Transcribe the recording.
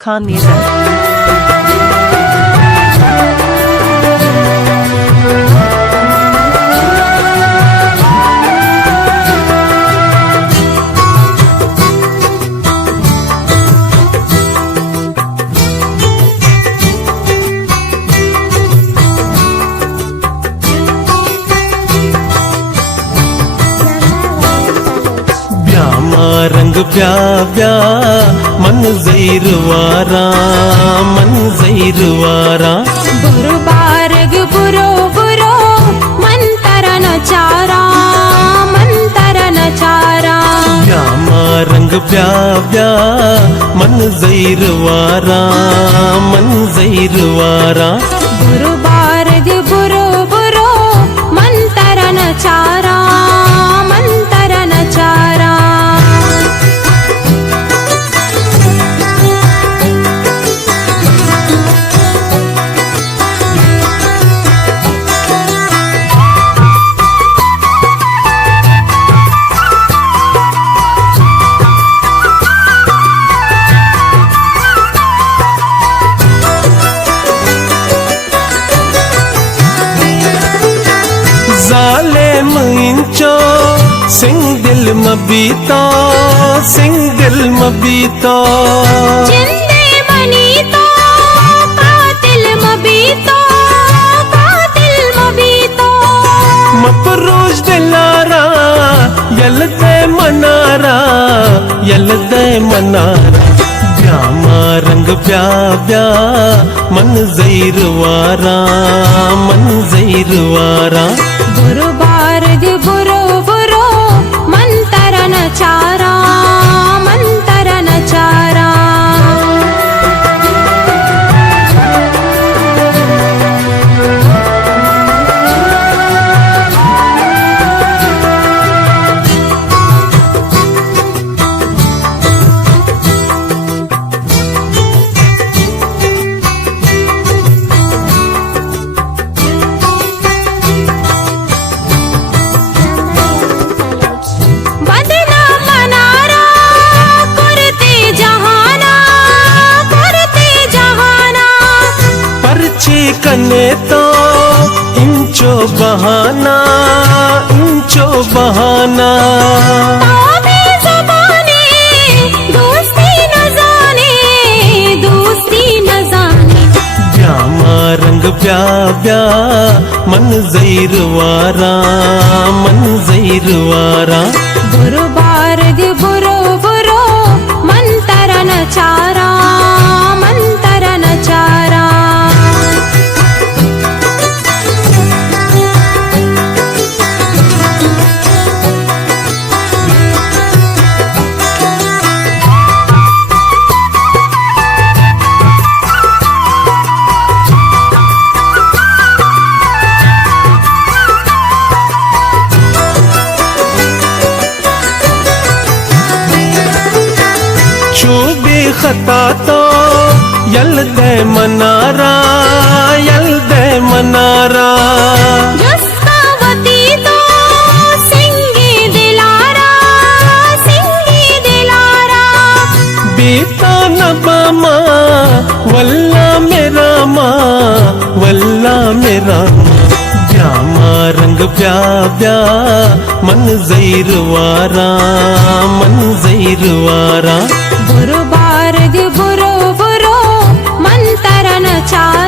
Khan Music. रंग प्याव्या मन जैरवारा बुरु बारग बुरो बुरो मन तरन चारा श्यामा रंग प्याव्या मन जैरवारा बुरु बारग बुरो बुरो मन तरन चारा जालेम इंचो सिंग दिल मबीतो जिंदे मनी तो कातिल मबीतो मपरूज दिलारा यलदे मनारा श्यामा रंग प्याव्या मन जैरवारा बुरु बारग बुरो बुरो मन तरन चारा कने तो इंचो बहाना दोस्ती न जाने श्यामा रंग प्याव्या मन जैरवारा बुरु बारग बुरो बुरो मन तरन चारा खता तो यलदे मनारा जस्तावती तो सिंगी दिलारा बीता नबामा वल्ला मेरा श्यामा रंग प्याव्या मन जैरवारा बुरु बारग बुरो बुरो मन तरन चारा